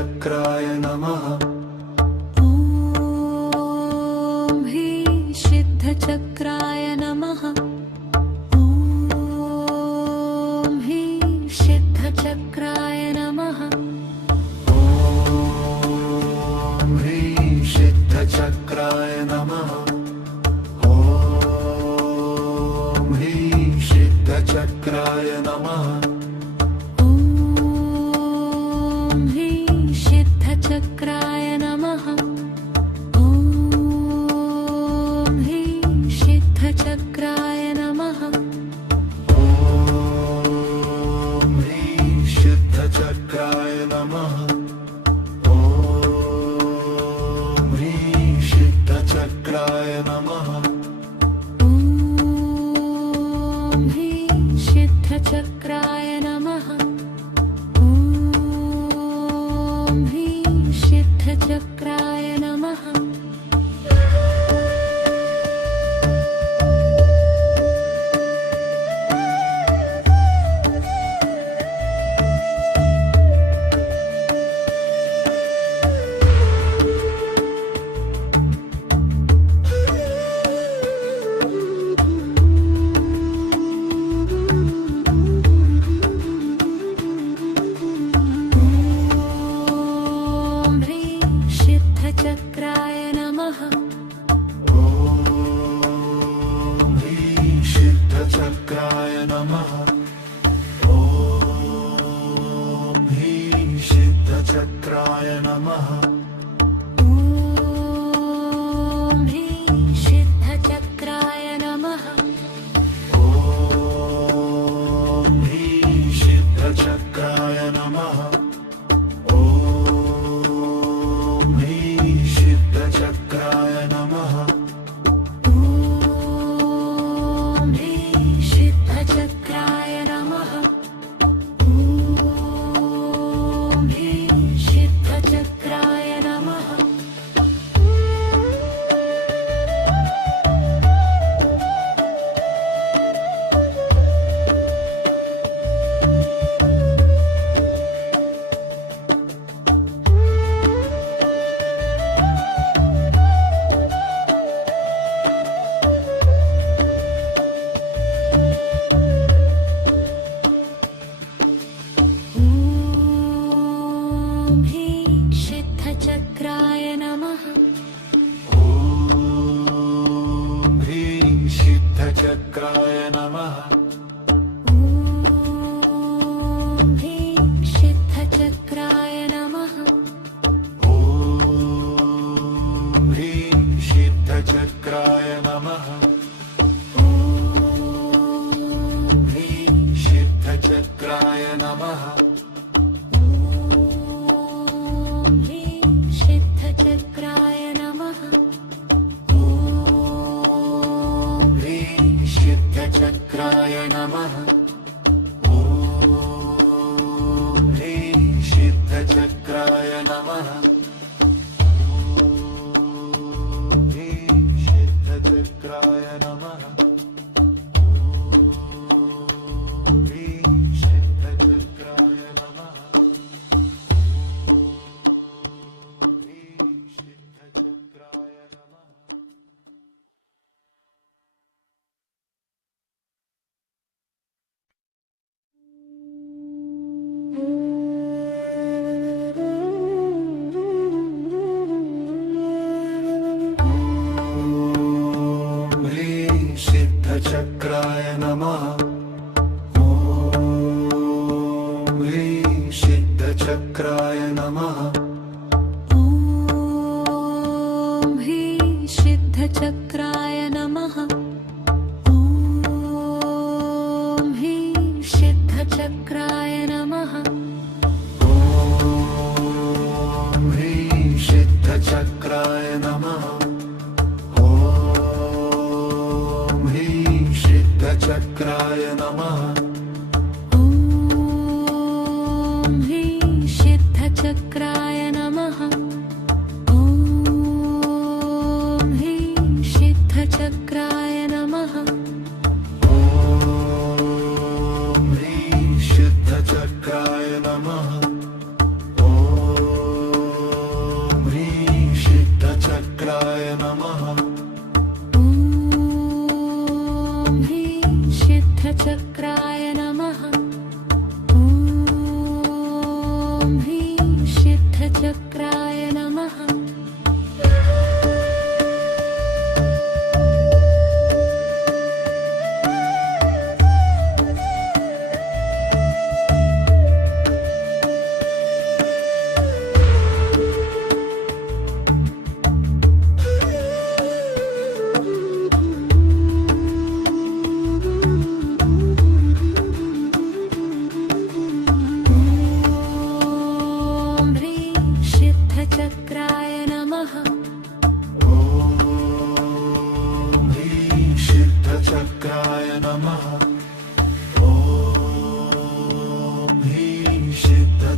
सिद्धचक्राय नमः। ॐ ह्रीं सिद्धचक्राय नमः। ॐ ह्रीं सिद्धचक्राय नमः। ॐ ह्रीं सिद्धचक्राय नमः। ॐ ह्रीं सिद्धचक्राय नमः। चक्राय नमः। ॐ ह्रीं सिद्धचक्राय नमः। ॐ ह्रीं सिद्धचक्राय नमः। ॐ ह्रीं सिद्धचक्राय नमः। ॐ ह्रीं सिद्धचक्राय नमः। सिद्धचक्राय नमः। सिद्धचक्राय नमः। ॐ ह्रीं सिद्धचक्राय नमः। ॐ ह्रीं सिद्धचक्राय नमः। ॐ ह्रीं सिद्धचक्राय नमः। ॐ ह्रीं सिद्धचक्राय नमः। सिद्धचक्राय नमः। ॐ ह्रीं सिद्धचक्राय नमः। ॐ ह्रीं सिद्धचक्राय नमः। सिद्धचक्राय नमः। ॐ ह्रीं सिद्धचक्राय नमः। ॐ ह्रीं सिद्धचक्राय नमः। ॐ ह्रीं सिद्धचक्राय नमः। ॐ ह्रीं सिद्धचक्राय नमः। सिद्धचक्राय नमः। ॐ ह्रीं सिद्धचक्राय नमः। ॐ ह्रीं सिद्धचक्राय नमः। ह्रीं सिद्धचक्राय नमः। ह्रीं सिद्धचक्राय नमः। सिद्धचक्राय नमः। सिद्धचक्राय नमः। ॐ ह्रीं सिद्धचक्राय नमः। ॐ ह्रीं सिद्धचक्राय नमः। ॐ ह्रीं सिद्धचक्राय नमः। ॐ ह्रीं सिद्धचक्राय नमः। ॐ ह्रीं सिद्धचक्राय नमः। ॐ ह्रीं सिद्धचक्राय नमः। ॐ ह्रीं सिद्धचक्राय नमः। ॐ ह्रीं सिद्धचक्राय नमः। ॐ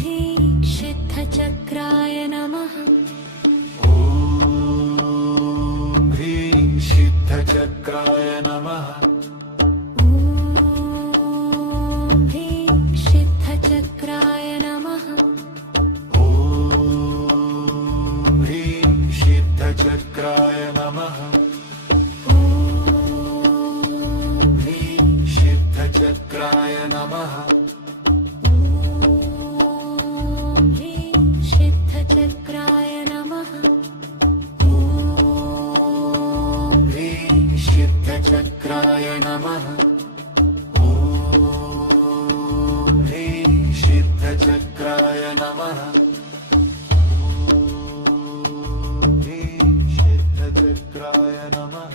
ह्रीं सिद्धचक्राय नमः ॐ ह्रीं सिद्धचक्राय नमः ॐ ह्रीं सिद्धचक्राय नमः ॐ ह्रीं सिद्धचक्राय नमः ॐ ह्रीं सिद्धचक्राय नमः ॐ ह्रीं सिद्धचक्राय नमः ॐ ह्रीं सिद्धचक्राय नमः ॐ ह्रीं सिद्धचक्राय नमः ॐ ह्रीं सिद्धचक्राय नमः